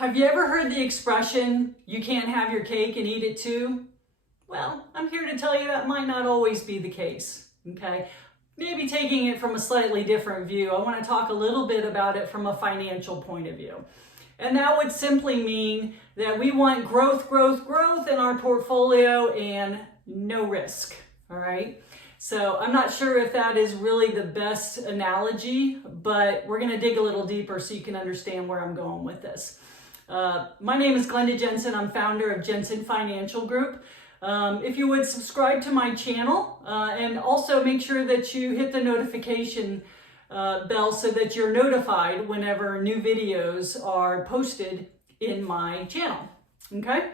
Have you ever heard the expression, you can't have your cake and eat it too? Well, I'm here to tell you that might not always be the case, okay? Maybe taking it from a slightly different view, I want to talk a little bit about it from a financial point of view. And that would simply mean that we want growth in our portfolio and no risk, all right? So I'm not sure if that is really the best analogy, but we're going to dig a little deeper so you can understand where I'm going with this. My name is Jensen. I'm founder of JensenFinancialGroup. If you would subscribe to my channel and also make sure that you hit the notification bell so that you're notified whenever new videos are posted in my channel. Okay,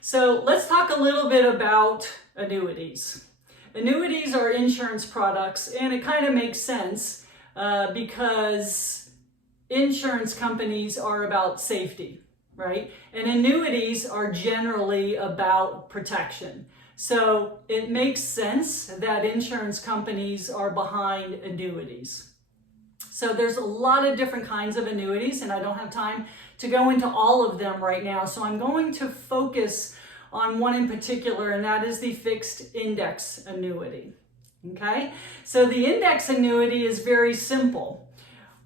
so let's talk a little bit about annuities. Annuities are insurance products, and it kind of makes sense because insurance companies are about safety, right? And annuities are generally about protection. So it makes sense that insurance companies are behind annuities. So there's a lot of different kinds of annuities, and I don't have time to go into all of them right now. So I'm going to focus on one in particular, and that is the fixed index annuity. Okay? So the index annuity is very simple.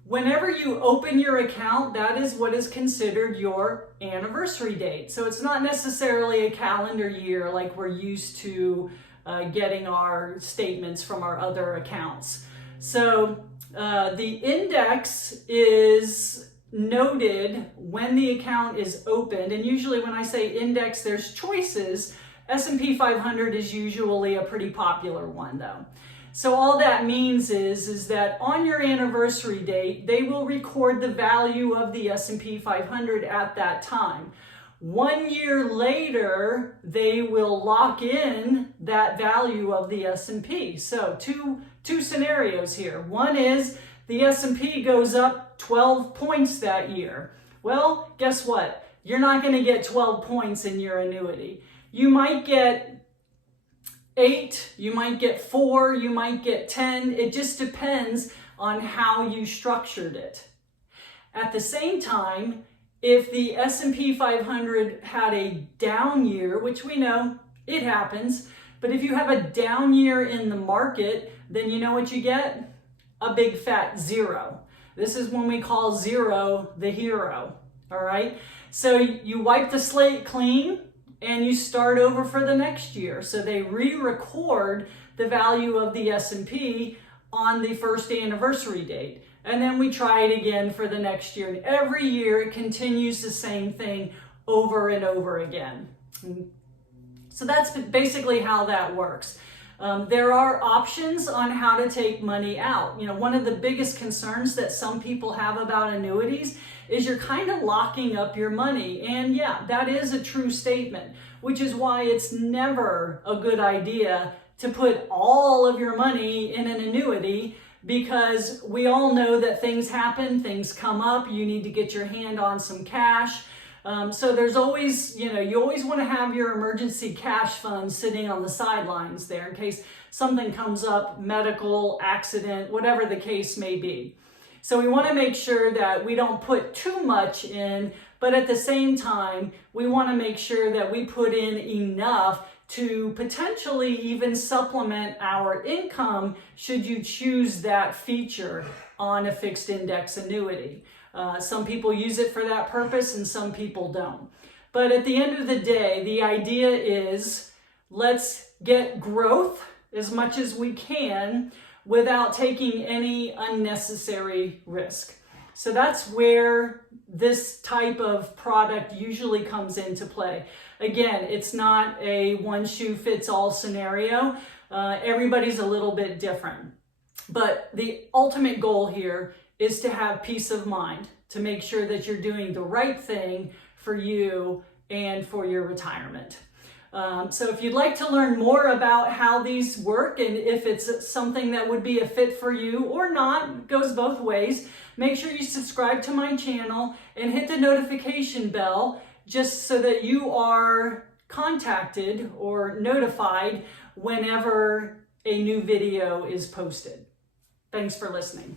Whenever you open your account, that is what is considered your anniversary date. So it's not necessarily a calendar year like we're used to getting our statements from our other accounts. So the index is noted when the account is opened, and usually when I say index, there's choices. S&P 500 is usually a pretty popular one though. So all that means is that on your anniversary date, they will record the value of the S&P 500 at that time. 1 year later, they will lock in that value of the S&P. So two scenarios here. One is the S&P goes up 12 points that year. Well, guess what? You're not going to get 12 points in your annuity. You might get 8, you might get 4, you might get 10. It just depends on how you structured it. At the same time, if the S&P 500 had a down year, which we know it happens, but if you have a down year in the market, then you know what you get? A big fat 0. This is when we call 0 the hero, all right? So you wipe the slate clean and you start over for the next year. So they re-record the value of the S&P on the first anniversary date. And then we try it again for the next year. And every year it continues the same thing over and over again. So that's basically how that works. There are options on how to take money out. You know, one of the biggest concerns that some people have about annuities is you're kind of locking up your money. And yeah, that is a true statement, which is why it's never a good idea to put all of your money in an annuity, because we all know that things happen, things come up, you need to get your hand on some cash. So there's always, you always want to have your emergency cash fund sitting on the sidelines there in case something comes up, medical, accident, whatever the case may be. So we want to make sure that we don't put too much in, but at the same time, we want to make sure that we put in enough to potentially even supplement our income should you choose that feature on a fixed index annuity. Some people use it for that purpose and some people don't. But at the end of the day, the idea is let's get growth as much as we can without taking any unnecessary risk. So that's where this type of product usually comes into play. Again, it's not a one-shoe-fits-all scenario. Everybody's a little bit different. But the ultimate goal here is to have peace of mind, to make sure that you're doing the right thing for you and for your retirement. So if you'd like to learn more about how these work and if it's something that would be a fit for you or not, it goes both ways, make sure you subscribe to my channel and hit the notification bell just so that you are contacted or notified whenever a new video is posted. Thanks for listening.